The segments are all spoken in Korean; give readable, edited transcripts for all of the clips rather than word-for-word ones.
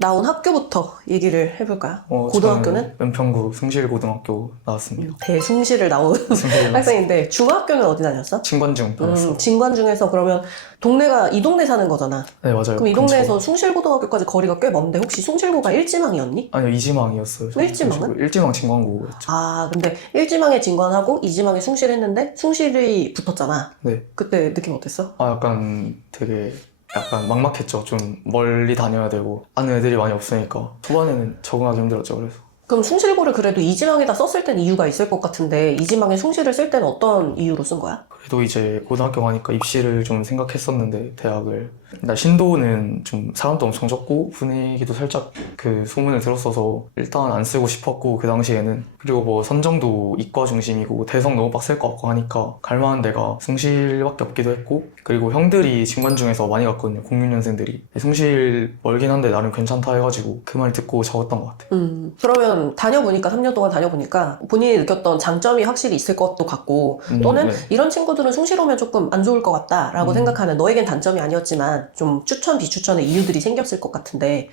나온 학교부터 얘기를 해볼까요? 저는 고등학교는? 은평구 숭실고등학교 나왔습니다. 대숭실을 나온 숭실에 학생인데 중학교는 어디 다녔어? 친관중 다녔어요. 진관중에서 그러면 동네가 이 동네 사는 거잖아. 네, 맞아요. 그럼 이 근처. 동네에서 숭실고등학교까지 거리가 꽤 먼데 혹시 숭실고가 1지망이었니? 아니요, 2지망이었어요. 저는. 1지망은? 1지망 진관고였죠. 아 근데 1지망에 진관하고 2지망에 숭실 했는데 숭실이 붙었잖아. 네. 그때 느낌 어땠어? 약간 되게 약간 막막했죠. 좀 멀리 다녀야 되고 아는 애들이 많이 없으니까 초반에는 적응하기 힘들었죠. 그래서 그럼 숭실고를 그래도 2지망에다 썼을 땐 이유가 있을 것 같은데 2지망에 숭실을 쓸 때는 어떤 이유로 쓴 거야? 그래도 이제 고등학교 가니까 입시를 좀 생각했었는데 대학을 일단 신도는 좀 사람도 엄청 적고 분위기도 살짝 그 소문을 들었어서 일단 안 쓰고 싶었고 그 당시에는 그리고 뭐 선정도 이과 중심이고 대성 너무 빡셀 것 같고 하니까 갈 만한 데가 숭실밖에 없기도 했고 그리고 형들이 진관중에서 많이 갔거든요. 06년생들이 숭실 멀긴 한데 나름 괜찮다 해가지고 그 말 듣고 적었던 것 같아요. 그러면 다녀보니까 3년 동안 다녀보니까 본인이 느꼈던 장점이 확실히 있을 것도 같고 또는 네. 이런 친구들은 숭실 오면 조금 안 좋을 것 같다라고 생각하는 너에겐 단점이 아니었지만 좀 추천 비추천의 이유들이 생겼을 것 같은데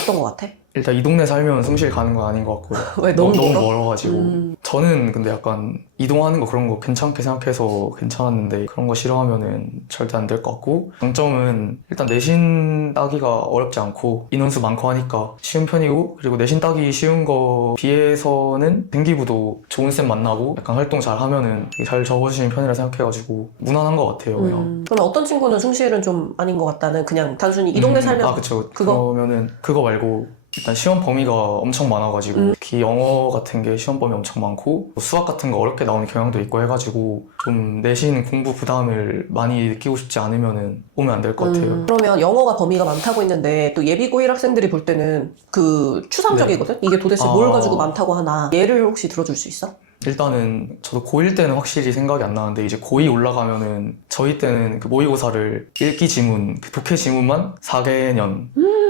어떤 것 같아? 일단 이 동네 살면 숭실 가는 건 아닌 것 같고요. 왜 너무 멀어? 멀어가지고 저는 근데 약간 이동하는 거 그런 거 괜찮게 생각해서 괜찮았는데 그런 거 싫어하면은 절대 안 될 것 같고 장점은 일단 내신 따기가 어렵지 않고 인원수 많고 하니까 쉬운 편이고 그리고 내신 따기 쉬운 거 비해서는 등기부도 좋은 쌤 만나고 약간 활동 잘 하면은 되게 잘 적어주시는 편이라 생각해가지고 무난한 것 같아요 그냥. 그러면 어떤 친구는 숭실은 좀 아닌 것 같다는 그냥 단순히 이 동네 살면서 그쵸. 그거? 그러면은 그거 말고 일단 시험 범위가 엄청 많아가지고 특히 영어 같은 게 시험 범위 엄청 많고 수학 같은 거 어렵게 나오는 경향도 있고 해가지고 좀 내신 공부 부담을 많이 느끼고 싶지 않으면은 오면 안 될 것 같아요. 그러면 영어가 범위가 많다고 했는데 또 예비고 1학생들이 볼 때는 그 추상적이거든? 이게 도대체 뭘 가지고 많다고 하나 예를 혹시 들어줄 수 있어? 일단은 저도 고1 때는 확실히 생각이 안 나는데 이제 고2 올라가면은 저희 때는 그 모의고사를 읽기 지문, 그 독해 지문만 4개년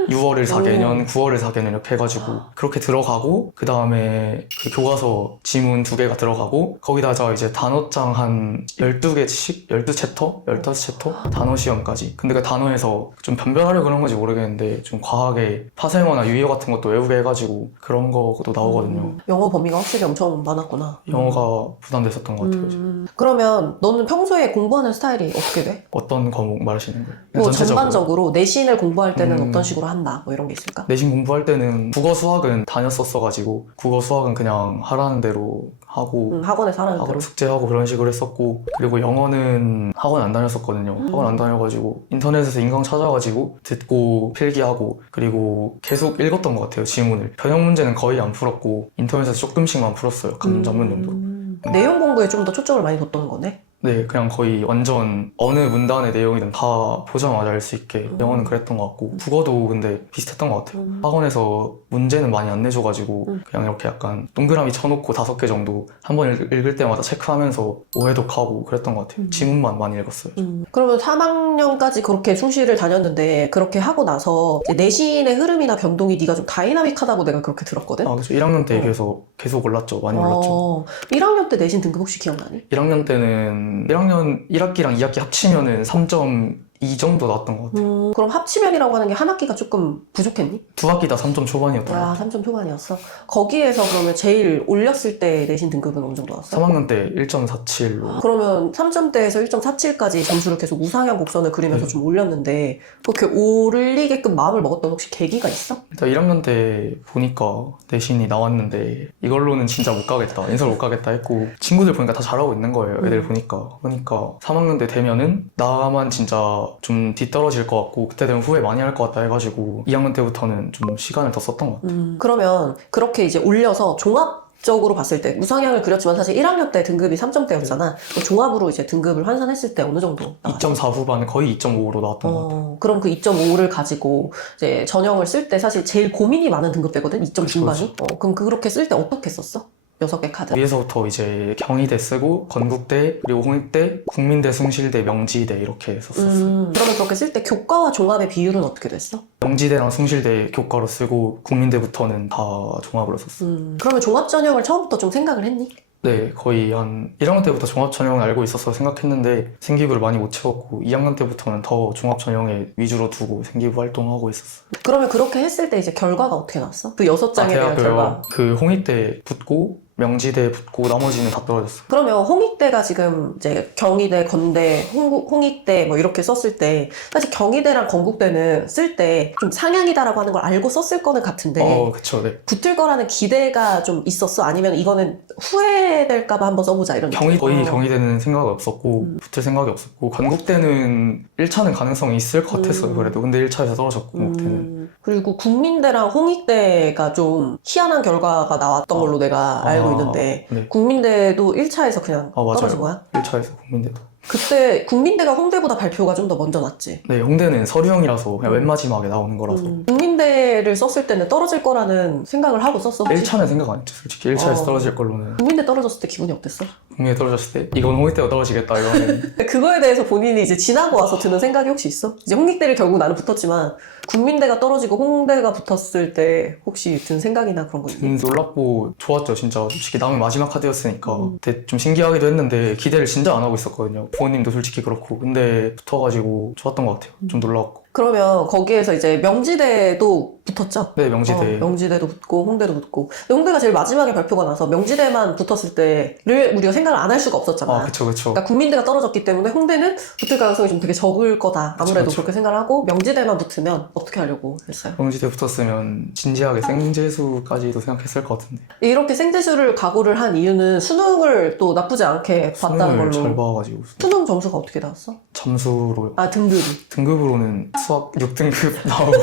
6월을 4개년, 9월을 4개년 이렇게 해가지고 그렇게 들어가고 그 다음에 그 교과서 지문 2개가 들어가고 거기다가 이제 단어장 한 12개씩? 12챕터? 15챕터? 단어 시험까지. 근데 그 단어에서 좀 변별하려고 그런 건지 모르겠는데 좀 과하게 파생어나 유의어 같은 것도 외우게 해가지고 그런 것도 나오거든요. 영어 범위가 확실히 엄청 많았구나. 영어가 부담됐었던 것 같아요. 그러면 너는 평소에 공부하는 스타일이 어떻게 돼? 어떤 과목 말하시는 거예요? 뭐 전체적으로. 전반적으로 내신을 공부할 때는 어떤 식으로 한다 뭐 이런 게 있을까? 내신 공부할 때는 국어 수학은 다녔었어가지고 국어 수학은 그냥 하라는 대로 하고 학원에서 하라는 대로? 숙제하고 그런 식으로 했었고 그리고 영어는 학원 안 다녔었거든요. 학원 안 다녀가지고 인터넷에서 인강 찾아가지고 듣고 필기하고 그리고 계속 읽었던 것 같아요. 지문을. 변형 문제는 거의 안 풀었고 인터넷에서 조금씩만 풀었어요. 감문 전문 정도. 내용 공부에 좀 더 초점을 많이 뒀던 거네? 네, 그냥 거의 완전 어느 문단의 내용이든 다 보자마자 알 수 있게 영어는 그랬던 것 같고 국어도 근데 비슷했던 것 같아요. 학원에서 문제는 많이 안 내줘가지고 그냥 이렇게 약간 동그라미 쳐놓고 5개 정도 한 번 읽을 때마다 체크하면서 오해독하고 그랬던 것 같아요. 지문만 많이 읽었어요. 그러면 3학년까지 그렇게 숭실을 다녔는데 그렇게 하고 나서 이제 내신의 흐름이나 변동이 네가 좀 다이나믹하다고 내가 그렇게 들었거든? 그렇죠. 1학년 때 비해서 계속 올랐죠. 많이 올랐죠. 1학년 때 내신 등급 혹시 기억나니? 1학년 때는 1학년 1학기랑 2학기 합치면은 3.2 정도 나왔던 것 같아요. 그럼 합치면이라고 하는 게 한 학기가 조금 부족했니? 두 학기 다 3점 초반이었던 것 같아요. 3점 초반이었어. 거기에서 그러면 제일 올렸을 때 내신 등급은 어느 정도 나왔어? 3학년 때 1.47로 그러면 3점대에서 1.47까지 점수를 계속 우상향 곡선을 그리면서 좀 올렸는데 그렇게 올리게끔 마음을 먹었던 혹시 계기가 있어? 일단 1학년 때 보니까 내신이 나왔는데 이걸로는 진짜 못 가겠다, 인설 못 가겠다 했고 친구들 보니까 다 잘하고 있는 거예요. 애들 보니까. 그러니까 3학년 때 되면은 나만 진짜 좀 뒤떨어질 것 같고 그때 되면 후회 많이 할 것 같다 해가지고 2학년 때부터는 좀 시간을 더 썼던 것 같아요. 그러면 그렇게 이제 올려서 종합적으로 봤을 때 우상향을 그렸지만 사실 1학년 때 등급이 3점대였잖아. 종합으로 이제 등급을 환산했을 때 어느 정도 나왔어? 2.4 후반 거의 2.5로 나왔던 것 같아요. 그럼 그 2.5를 가지고 이제 전형을 쓸 때 사실 제일 고민이 많은 등급대거든? 2점 중반이? 그럼 그렇게 쓸 때 어떻게 썼어? 6개 카드. 위에서부터 이제 경희대 쓰고 건국대 그리고 홍익대 국민대 숭실대 명지대 이렇게 했었어요. 그러면 그렇게 쓸 때 교과와 종합의 비율은 어떻게 됐어? 명지대랑 숭실대 교과로 쓰고 국민대부터는 다 종합으로 썼어요. 그러면 종합 전형을 처음부터 좀 생각을 했니? 네, 거의 한 1학년 때부터 종합전형을 알고 있어서 생각했는데 생기부를 많이 못 채웠고 2학년 때부터는 더 종합전형에 위주로 두고 생기부 활동하고 있었어요. 그러면 그렇게 했을 때 이제 결과가 어떻게 나왔어? 그 6장에 대한 결과. 그 홍익대 붙고 명지대 붙고 나머지는 다 떨어졌어요. 그러면 홍익대가 지금 이제 경희대, 건대, 홍익대 뭐 이렇게 썼을 때 사실 경희대랑 건국대는 쓸 때 좀 상향이다라고 하는 걸 알고 썼을 거는 같은데 그쵸, 네. 붙을 거라는 기대가 좀 있었어? 아니면 이거는 후회될까봐 한번 써보자 이런 거의 느낌? 경희대는 생각이 없었고 붙을 생각이 없었고 건국대는 1차는 가능성이 있을 것 같았어요. 그래도 근데 1차에서 떨어졌고 건국대는. 그리고 국민대랑 홍익대가 좀 희한한 결과가 나왔던 걸로 내가 알고 있는데 네. 국민대도 1차에서 그냥 맞아요. 떨어진 거야? 1차에서 국민대도. 그때 국민대가 홍대보다 발표가 좀 더 먼저 났지. 네, 홍대는 서류형이라서 그냥 맨 마지막에 나오는 거라서 국민대를 썼을 때는 떨어질 거라는 생각을 하고 썼어. 혹시? 1차는 생각 안 했죠. 솔직히 1차에서 떨어질 걸로는. 국민대 떨어졌을 때 기분이 어땠어? 국민대 떨어졌을 때 이건 홍익대가 떨어지겠다 이거는. 그거에 대해서 본인이 이제 지나고 와서 드는 생각이 혹시 있어? 이제 홍익대를 결국 나는 붙었지만 국민대가 떨어지고 홍대가 붙었을 때 혹시 든 생각이나 그런 거 있니? 놀랍고 좋았죠. 진짜 솔직히 남의 마지막 카드였으니까 그때 좀 신기하기도 했는데 기대를 진짜 안 하고 있었거든요. 부모님도 솔직히 그렇고. 근데 붙어가지고 좋았던 것 같아요. 좀 놀라웠고. 그러면 거기에서 이제 명지대도 붙었죠? 네, 명지대. 명지대도 붙고 홍대도 붙고. 근데 홍대가 제일 마지막에 발표가 나서 명지대만 붙었을 때를 우리가 생각을 안 할 수가 없었잖아. 그쵸. 그러니까 국민대가 떨어졌기 때문에 홍대는 붙을 가능성이 좀 되게 적을 거다. 아무래도 그쵸. 그렇게 생각을 하고 명지대만 붙으면 어떻게 하려고 했어요? 명지대 붙었으면 진지하게 생재수까지도 생각했을 것 같은데. 이렇게 생재수를 각오를 한 이유는 수능을 또 나쁘지 않게 봤다는 수능을 잘 걸로. 봐가지고 수능 점수가 어떻게 나왔어? 점수로 등급이. 등급으로는 수학 6등급 나오고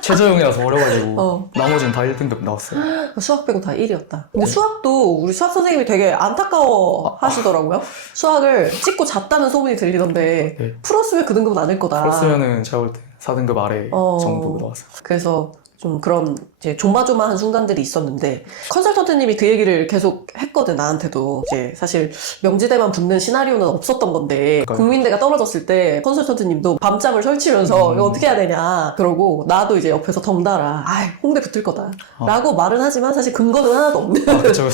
최저용이라서 어려가지고 나머지는 다 1등급 나왔어요. 수학 빼고 다 1이었다. 근데 수학도 우리 수학 선생님이 되게 안타까워 하시더라고요. 수학을 찍고 잤다는 소문이 들리던데 네. 풀었으면 그 등급은 아닐 거다. 풀었으면은 제가 볼 때 4등급 아래 정도 나왔어요. 그래서 좀 그런 이제 조마조마한 순간들이 있었는데 컨설턴트님이 그 얘기를 계속 했거든. 나한테도 이제 사실 명지대만 붙는 시나리오는 없었던 건데 그러니까요. 국민대가 떨어졌을 때 컨설턴트님도 밤잠을 설치면서 이거 어떻게 해야 되냐 그러고 나도 이제 옆에서 덩달아 홍대 붙을 거다 라고 말은 하지만 사실 근거는 하나도 없는 그쵸.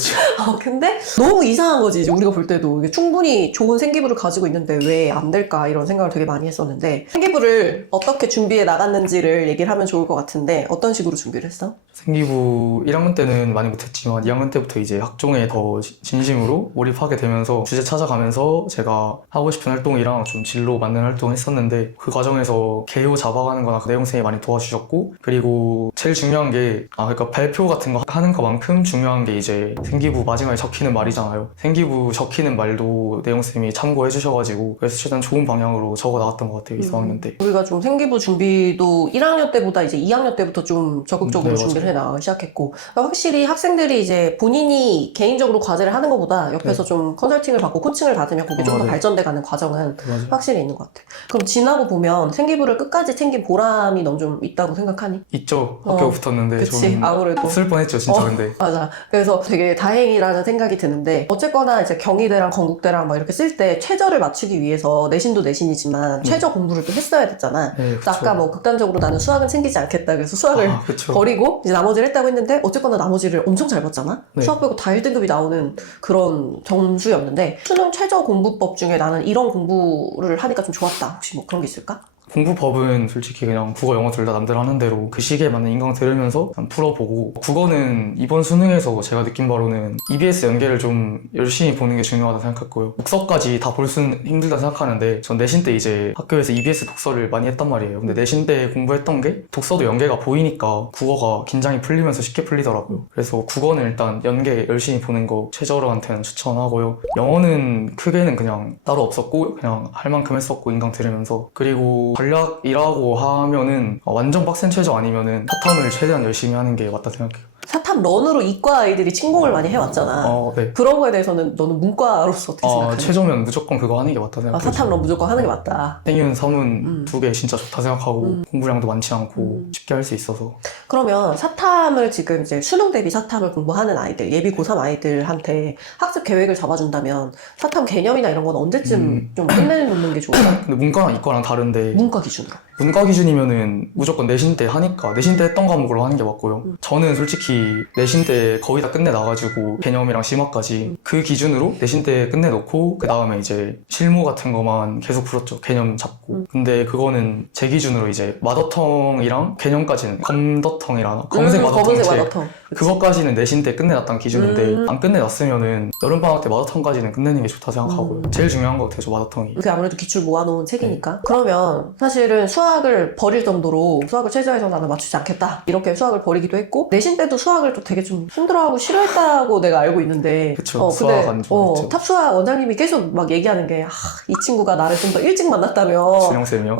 근데 너무 이상한 거지. 이제 우리가 볼 때도 이게 충분히 좋은 생기부를 가지고 있는데 왜 안 될까 이런 생각을 되게 많이 했었는데 생기부를 어떻게 준비해 나갔는지를 얘기를 하면 좋을 것 같은데 어떤 식으로 준비를 했어? 생기부 1학년 때는 많이 못했지만 2학년 때부터 이제 학종에 더 진심으로 몰입하게 되면서 주제 찾아가면서 제가 하고 싶은 활동이랑 좀 진로 맞는 활동을 했었는데 그 과정에서 개요 잡아가는 거나 내용생이 많이 도와주셨고 그리고 제일 중요한 게 그러니까 발표 같은 거 하는 것만큼 중요한 게 이제 생기부 마지막에 적히는 말이잖아요. 생기부 적히는 말도 내용쌤이 참고해 주셔가지고 그래서 최대한 좋은 방향으로 적어 나갔던 것 같아요. 2학년 때. 우리가 좀 생기부 준비도 1학년 때보다 이제 2학년 때부터 좀 적극적으로 네, 준비를 해나가기 시작했고 그러니까 확실히 학생들이 이제 본인이 개인적으로 과제를 하는 것보다 옆에서 좀 컨설팅을 받고 코칭을 받으면 그게 좀 더 발전돼 가는 과정은 맞아요. 확실히 있는 것 같아. 그럼 지나고 보면 생기부를 끝까지 챙긴 보람이 넌 좀 있다고 생각하니? 있죠. 학교 붙었는데 그치, 좀 아무래도. 쓸 뻔했죠 진짜. 근데 맞아. 그래서 되게 다행이라는 생각이 드는데 어쨌거나 이제 경희대랑 건국대랑 막 이렇게 쓸 때 최저를 맞추기 위해서 내신도 내신이지만 최저 공부를 또 했어야 됐잖아. 네, 그래서 아까 뭐 극단적으로 나는 수학은 챙기지 않겠다 그래서 수학을 그쵸. 버리고 이제 나머지를 했다고 했는데 어쨌거나 나머지를 엄청 잘 봤잖아. 네. 수학 빼고 다 1등급이 나오는 그런 점수였는데 수능 최저 공부법 중에 나는 이런 공부를 하니까 좀 좋았다. 혹시 뭐 그런 게 있을까? 공부법은 솔직히 그냥 국어, 영어 둘 다 남들 하는 대로 그 시기에 맞는 인강 들으면서 그냥 풀어보고 국어는 이번 수능에서 제가 느낀 바로는 EBS 연계를 좀 열심히 보는 게 중요하다 생각했고요. 독서까지 다 볼 수는 힘들다 생각하는데 전 내신 때 이제 학교에서 EBS 독서를 많이 했단 말이에요. 근데 내신 때 공부했던 게 독서도 연계가 보이니까 국어가 긴장이 풀리면서 쉽게 풀리더라고요. 그래서 국어는 일단 연계 열심히 보는 거 최저로한테는 추천하고요. 영어는 크게는 그냥 따로 없었고 그냥 할 만큼 했었고 인강 들으면서 그리고 전략이라고 하면은 완전 빡센 최저 아니면은 사탐을 최대한 열심히 하는 게 맞다 생각해요. 사탐 런으로 이과 아이들이 침공을 많이 해왔잖아. 네. 그런 거에 대해서는 너는 문과로서 어떻게 생각하니? 최저면 무조건 그거 하는 게 맞다 생각해요. 사탐 런 무조건 하는 게 맞다. 생윤, 서문 두 개 진짜 좋다 생각하고 공부량도 많지 않고 쉽게 할 수 있어서. 그러면 사탐을 지금 이제 수능 대비 사탐을 공부하는 아이들, 예비 고3 아이들한테 학습 계획을 잡아준다면 사탐 개념이나 이런 건 언제쯤 좀 끝내놓는 게 좋을까? 근데 문과랑 이과랑 다른데 문과 기준으로. 문과 기준이면은 무조건 내신 때 하니까 내신 때 했던 과목으로 하는 게 맞고요. 저는 솔직히 내신 때 거의 다 끝내놔가지고 개념이랑 심화까지 그 기준으로 내신 때 끝내놓고 그 다음에 이제 실무 같은 거만 계속 풀었죠. 개념 잡고. 근데 그거는 제 기준으로 이제 마더텅이랑 개념까지는 검더텅이라나 검은색 마더텅 검은색 책 마더텅. 그것까지는 내신 때 끝내놨던 기준인데 안 끝내놨으면은 여름방학 때 마더텅까지는 끝내는 게 좋다 생각하고요. 제일 중요한 것 같아요, 저 마더텅이. 그게 아무래도 기출 모아놓은 책이니까. 그러면 사실은 수학을 버릴 정도로 수학을 최저에서 나는 맞추지 않겠다. 이렇게 수학을 버리기도 했고 내신 때도 수학을 또 되게 좀 힘들어하고 싫어했다고 내가 알고 있는데. 그쵸, 수학 안 좋아했죠. 탑수학 원장님이 계속 막 얘기하는 게 이 친구가 나를 좀 더 일찍 만났다면 준영쌤이요?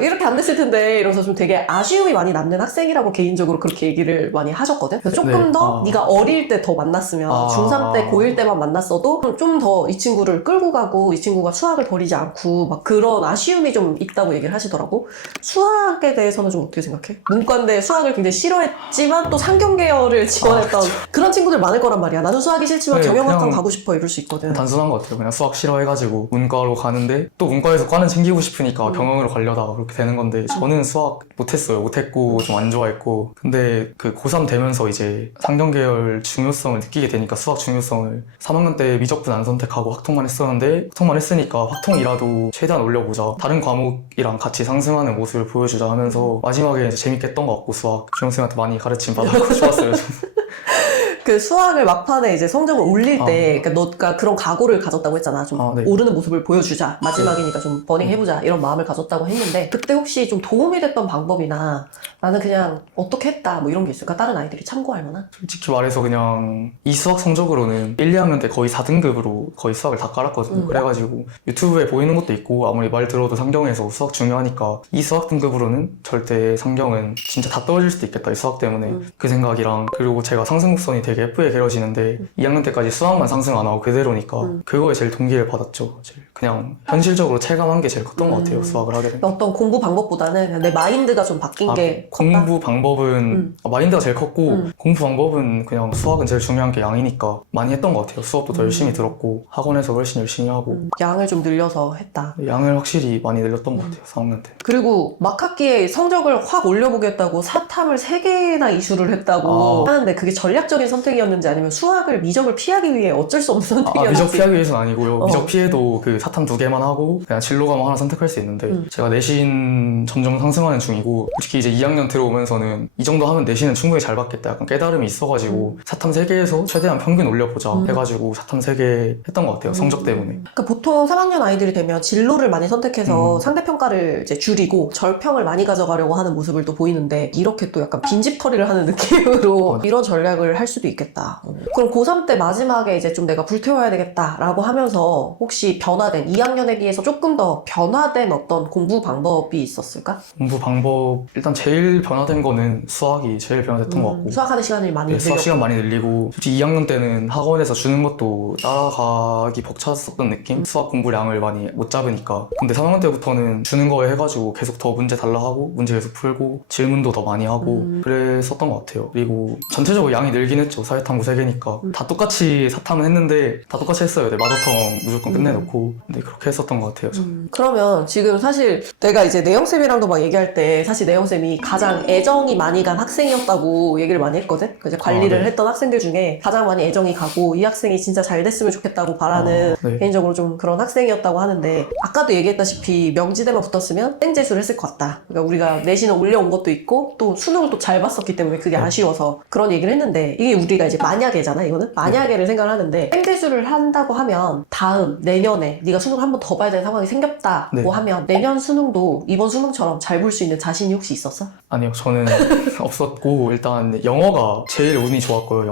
이렇게 안 됐을 텐데 이러면서 좀 되게 아쉬움이 많이 남는 학생이라고 개인적으로 그렇게 얘기를 많이 하셨거든. 그래서 조금 네. 더 네가 어릴 때 더 만났으면 중3 때 고1 때만 만났어도 좀 더 이 친구를 끌고 가고 이 친구가 수학을 버리지 않고 막 그런 아쉬움이 좀 있다고 얘기를 하시더라고. 수학에 대해서는 좀 어떻게 생각해? 문과인데 수학을 굉장히 싫어했지만 또 상경계열을 지원했던 그런 친구들 많을 거란 말이야. 나는 수학이 싫지만 네, 경영학과 그냥 가고 싶어 이럴 수 있거든. 단순한 것 같아요. 그냥 수학 싫어해가지고 문과로 가는데 또 문과에서 과는 챙기고 싶으니까 경영으로 가려다가 그렇게 되는 건데 저는 수학 못했어요. 못했고 좀 안 좋아했고 근데 그 고3 되면서 이제 상경계열 중요성을 느끼게 되니까 수학 중요성을 3학년 때 미적분 안 선택하고 확통만 했었는데 확통만 했으니까 확통이라도 최대한 올려보자. 다른 과목이랑 같이 상승하는 모습을 보여주자 하면서 마지막에 이제 재밌게 했던 것 같고 수학 주영쌤한테 많이 가르침 받았고 좋았어요. 그 수학을 막판에 이제 성적을 올릴 때, 그러니까 너가 그런 각오를 가졌다고 했잖아. 좀 네. 오르는 모습을 보여주자. 마지막이니까 좀 버닝 해보자. 이런 마음을 가졌다고 했는데, 그때 혹시 좀 도움이 됐던 방법이나 나는 그냥 어떻게 했다. 뭐 이런 게 있을까? 다른 아이들이 참고할 만한? 솔직히 말해서 그냥 이 수학 성적으로는 1, 2학년 때 거의 4등급으로 거의 수학을 다 깔았거든요. 그래가지고 유튜브에 보이는 것도 있고 아무리 말 들어도 상경에서 수학 중요하니까 이 수학 등급으로는 절대 상경은 진짜 다 떨어질 수도 있겠다. 이 수학 때문에. 그 생각이랑 그리고 제가 상승곡선이 되게 예쁘게 그려지는데 2학년 때까지 수학만 상승 안 하고 그대로니까 그거에 제일 동기를 받았죠. 제일 그냥 현실적으로 체감한 게 제일 컸던 것 같아요. 수학을 하게 되면. 어떤 공부 방법보다는 그냥 내 마인드가 좀 바뀐 게 컸다? 공부 방법은 마인드가 제일 컸고 공부 방법은 그냥 수학은 제일 중요한 게 양이니까 많이 했던 것 같아요. 수업도 더 열심히 들었고 학원에서 훨씬 열심히 하고 양을 좀 늘려서 했다. 양을 확실히 많이 늘렸던 것 같아요. 4학년 때. 그리고 막학기에 성적을 확 올려보겠다고 사탐을 3개나 이수를 했다고 하는데 그게 전략적인 선택이었는지 아니면 수학을 미적을 피하기 위해 어쩔 수 없는 선택이었는지. 미적 피하기 위해서는 아니고요. 미적 피해도 그 사탐 2개만 하고 그냥 진로 과목 하나 선택할 수 있는데 제가 내신 점점 상승하는 중이고 솔직히 이제 2학년 들어오면서는 이 정도 하면 내신은 충분히 잘 받겠다 약간 깨달음이 있어가지고 사탐 3개에서 최대한 평균 올려보자 해가지고 사탐 3개 했던 것 같아요. 성적 때문에. 그러니까 보통 3학년 아이들이 되면 진로를 많이 선택해서 상대평가를 이제 줄이고 절평을 많이 가져가려고 하는 모습을 또 보이는데 이렇게 또 약간 빈집털이를 하는 느낌으로 이런 전략을 할 수도 있겠다. 그럼 고3 때 마지막에 이제 좀 내가 불태워야 되겠다라고 하면서 혹시 변화된 2학년에 비해서 조금 더 변화된 어떤 공부 방법이 있었을까? 공부 방법 일단 제일 변화된 거는 수학이 제일 변화됐던 것 같고 수학하는 시간을 많이 네, 수학 늘렸고. 시간 많이 늘리고 솔직히 2학년 때는 학원에서 주는 것도 따라가기 벅찼었던 느낌? 수학 공부량을 많이 못 잡으니까 근데 3학년 때부터는 주는 거에 해가지고 계속 더 문제 달라 하고 문제 계속 풀고 질문도 더 많이 하고 그랬었던 것 같아요. 그리고 전체적으로 양이 늘긴 했죠. 사회탐구 3개니까 다 똑같이 사탐은 했는데 다 똑같이 했어요. 네, 마더텅 무조건 끝내놓고 근데 그렇게 했었던 것 같아요. 저는. 그러면 지금 사실 내가 이제 내영쌤이랑도 막 얘기할 때 사실 내영쌤이 가장 애정이 많이 간 학생이었다고 얘기를 많이 했거든? 이제 관리를 네. 했던 학생들 중에 가장 많이 애정이 가고 이 학생이 진짜 잘 됐으면 좋겠다고 바라는 네. 개인적으로 좀 그런 학생이었다고 하는데 아까도 얘기했다시피 명지대만 붙었으면 땡재수를 했을 것 같다. 그러니까 우리가 내신을 올려온 것도 있고 또 수능을 또 잘 봤었기 때문에 그게 아쉬워서 그런 얘기를 했는데 이게 우리가 이제 만약에잖아 이거는? 만약에를 생각을 하는데 땡재수를 한다고 하면 다음 내년에 네가 수능을 한 번 더 봐야 되는 상황이 생겼다고 네. 하면 내년 수능도 이번 수능처럼 잘 볼 수 있는 자신이 혹시 있었어? 아니요, 저는 없었고 일단 영어가 제일 운이 좋았고요.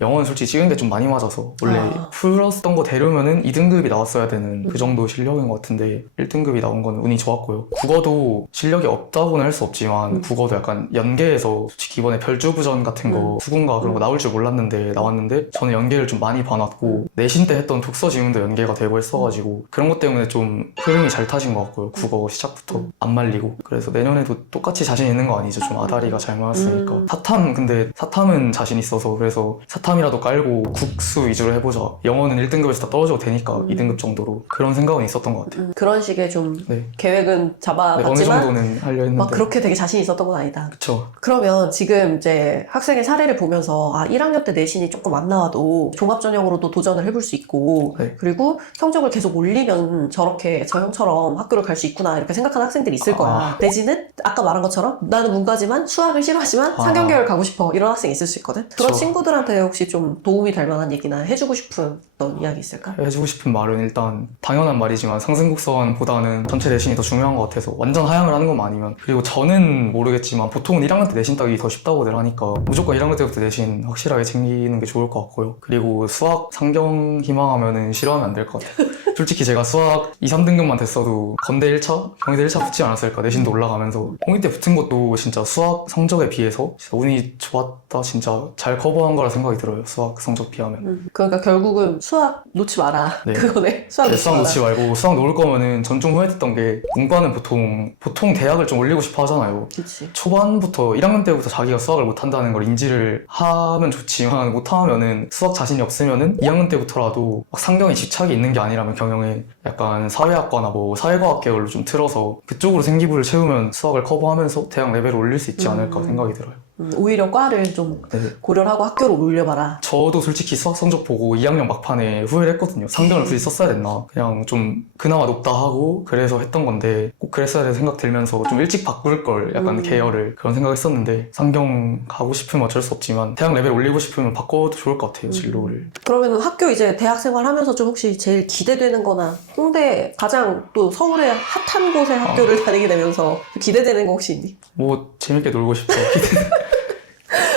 영어는 솔직히 찍은 게 좀 많이 맞아서 원래 풀었던 거 되려면은 2등급이 나왔어야 되는 그 정도 실력인 것 같은데 1등급이 나온 건 운이 좋았고요. 국어도 실력이 없다고는 할 수 없지만 국어도 약간 연계해서 솔직히 이번에 별주부전 같은 거 수군가 그런 거 나올 줄 몰랐는데 나왔는데 저는 연계를 좀 많이 봐놨고 내신 때 했던 독서 지문도 연계가 되고 했어가지고 그런 것 때문에 좀 흐름이 잘 타진 것 같고요. 국어 시작부터 안 말리고. 그래서 내년에도 똑같이 자신 있는 거 아니죠. 좀 아다리가 잘 맞았으니까. 사탐 근데 사탐은 자신 있어서 그래서 사탐이라도 깔고 국수 위주로 해보자. 영어는 1등급에서 다 떨어져도 되니까 2등급 정도로 그런 생각은 있었던 것 같아요. 그런 식의 좀 네. 계획은 네, 어느 잡아봤지만 정도는 하려 했는데 막 그렇게 되게 자신 있었던 건 아니다. 그쵸. 그러면 지금 이제 학생의 사례를 보면서 1학년 때 내신이 조금 안 나와도 종합전형으로도 도전을 해볼 수 있고 네. 그리고 성적을 계속 올리면 저렇게 저 형처럼 학교를 갈 수 있구나 이렇게 생각하는 학생들이 있을 거야. 내지는 아까 말한 것처럼 나는 문과지만 수학을 싫어하지만 상경계열 가고 싶어 이런 학생이 있을 수 있거든. 그런 그쵸. 친구들한테 혹시 좀 도움이 될 만한 얘기나 해주고 싶은 어떤 이야기 있을까? 해주고 싶은 말은 일단 당연한 말이지만 상승곡선보다는 전체 내신이 더 중요한 것 같아서 완전 하향을 하는 것만 아니면 그리고 저는 모르겠지만 보통은 1학년 때 내신 따기 더 쉽다고들 하니까 무조건 1학년 때부터 내신 확실하게 챙기는 게 좋을 것 같고요. 그리고 수학 상경 희망하면은 싫어하면 안 될 것 같아요. 솔직히 제가 수학 2, 3등급만 됐어도 건대 1차, 경희대 1차 붙지 않았을까 내신도 올라가면서 홍익대 붙은 것도 진짜 수학 성적에 비해서 진짜 운이 좋았다 진짜 잘 커버한 거라 생각이 들어요. 수학 성적 비하면. 그러니까 결국은 수학 놓지 마라. 네. 그거네. 수학 놓지 수학 마라. 놓지 말고 수학 놓을 거면은 전 좀 후회했던 게 문과는 보통 대학을 좀 올리고 싶어 하잖아요. 그치. 초반부터 1학년 때부터 자기가 수학을 못한다는 걸 인지를 하면 좋지만 못하면은 수학 자신이 없으면은 2학년 때부터라도 막 상경에 집착이 있는 게 아니라면 경영에 약간 사회학과나 뭐 사회과학 계열로 좀 틀어서 그쪽으로 생기부를 채우면 수학을 커버하면서 대학 레벨을 올릴 수 있지 않을까 생각이 들어요. 오히려 과를 좀 네. 고려를 하고 학교로 올려봐라. 저도 솔직히 수학 성적 보고 2학년 막판에 후회를 했거든요. 상경을 굳이 썼어야 됐나. 그냥 좀 그나마 높다 하고 그래서 했던 건데 꼭 그랬어야 될 생각 들면서 좀 일찍 바꿀 걸 약간 계열을 그런 생각했었는데 상경 가고 싶으면 어쩔 수 없지만 대학 레벨 올리고 싶으면 바꿔도 좋을 것 같아요. 진로를. 그러면 학교 이제 대학 생활하면서 좀 혹시 제일 기대되는 거나 홍대 가장 또 서울의 핫한 곳의 학교를 다니게 되면서 기대되는 거 혹시 있니? 뭐 재밌게 놀고 싶죠.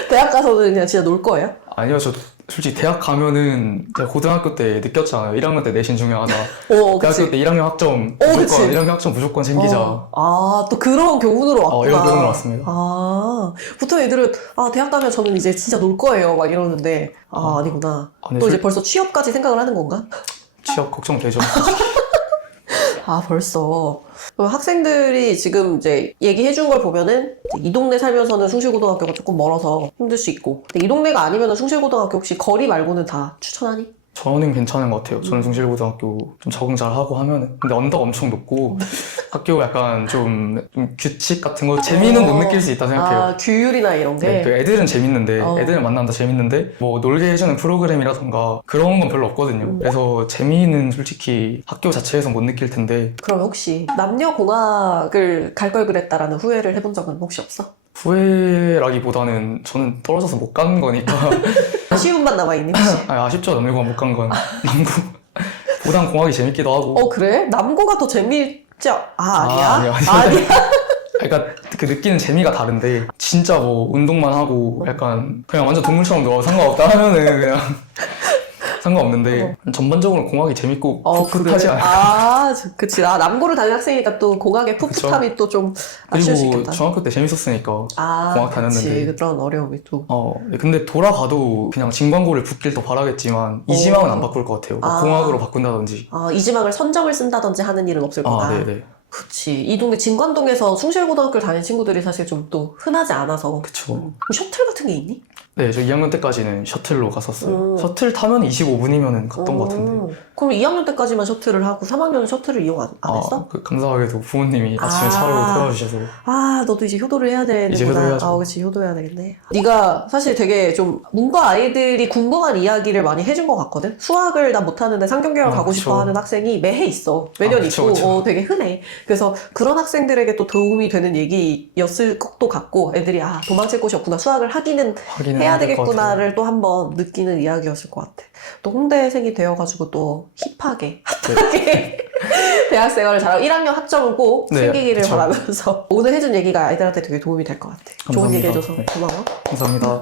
대학 가서는 그냥 진짜 놀 거예요? 아니요, 저 솔직히 대학 가면은 제가 고등학교 때 느꼈잖아요. 1학년 때 내신 중요하다. 오, 대학교 그치. 때 1학년 학점 그치. 무조건 1학년 학점 무조건 챙기자. 또 그런 교훈으로 왔구나. 이런 교훈으로 왔습니다. 보통 애들은, 대학 가면 저는 이제 진짜 놀 거예요. 막 이러는데, 아니구나. 근데 또 이제 벌써 취업까지 생각을 하는 건가? 취업 걱정되죠. 벌써. 그럼 학생들이 지금 이제 얘기해준 걸 보면은 이 동네 살면서는 숭실고등학교가 조금 멀어서 힘들 수 있고 근데 이 동네가 아니면은 숭실고등학교 혹시 거리 말고는 다 추천하니? 저는 괜찮은 것 같아요. 저는 숭실고등학교 좀 적응 잘 하고 하면은. 근데 언덕 엄청 높고 학교 약간 좀 규칙 같은 거 재미는 못 느낄 수 있다 생각해요. 규율이나 이런 게? 네, 그 애들은 재밌는데 애들을 만난다 재밌는데 뭐 놀게 해주는 프로그램이라던가 그런 건 별로 없거든요. 그래서 재미는 솔직히 학교 자체에서 못 느낄 텐데 그럼 혹시 남녀공학을 갈 걸 그랬다라는 후회를 해본 적은 혹시 없어? 후회라기보다는 저는 떨어져서 못 간 거니까 아쉬움만 남아있니 혹시? 아쉽죠. 남녀공학 못 간 건. 남고 보단 공학이 재밌기도 하고. 그래? 남고가 더 재밌지 아니야? 아니야. 그러니까 그 느끼는 재미가 다른데 진짜 뭐 운동만 하고 약간 그냥 완전 동물처럼 놀아 상관없다 하면은 그냥 상관없는데 전반적으로 공학이 재밌고 풋풋하지 않아요. 그치. 남고를 다니는 학생이니까 또 공학의 풋풋함이 또 좀 아쉬울 수 그리고 있겠다. 중학교 때 재밌었으니까 공학 다녔는데. 그치. 그런 어려움이 또. 근데 돌아가도 그냥 진광고를 붙길 더 바라겠지만 이지망은 안 바꿀 것 같아요. 뭐 공학으로 바꾼다든지. 이지망을 선정을 쓴다든지 하는 일은 없을 거다. 네네. 그치. 이 동네 진관동에서 숭실고등학교를 다니는 친구들이 사실 좀 또 흔하지 않아서. 그쵸. 셔틀 같은 게 있니? 네, 저 2학년 때까지는 셔틀로 갔었어요. 셔틀 타면 25분이면 갔던 것 같은데. 그럼 2학년 때까지만 셔틀을 하고 3학년은 셔틀을 이용 안 했어? 감사하게도 부모님이 아침에 차로 태워주셔서. 너도 이제 효도를 해야 되는구나. 이제 효도해야죠. 그치. 효도해야 되겠네. 네가 사실 되게 좀 문과 아이들이 궁금한 이야기를 많이 해준 것 같거든? 수학을 난 못하는데 상경계열 가고 그쵸. 싶어 하는 학생이 매해 있어. 매년 그쵸, 있고 그쵸. 되게 흔해. 그래서 그런 학생들에게 또 도움이 되는 얘기였을 것도 같고 애들이 도망칠 곳이 없구나. 수학을 하기는 해야 되겠구나를 또 한번 느끼는 이야기였을 것 같아. 또 홍대생이 되어가지고 또 힙하게 대학 생활을 잘하고 1학년 학점은 꼭 챙기기를 그쵸. 바라면서 오늘 해준 얘기가 아이들한테 되게 도움이 될 것 같아. 좋은 감사합니다. 얘기 해줘서 고마워. 감사합니다.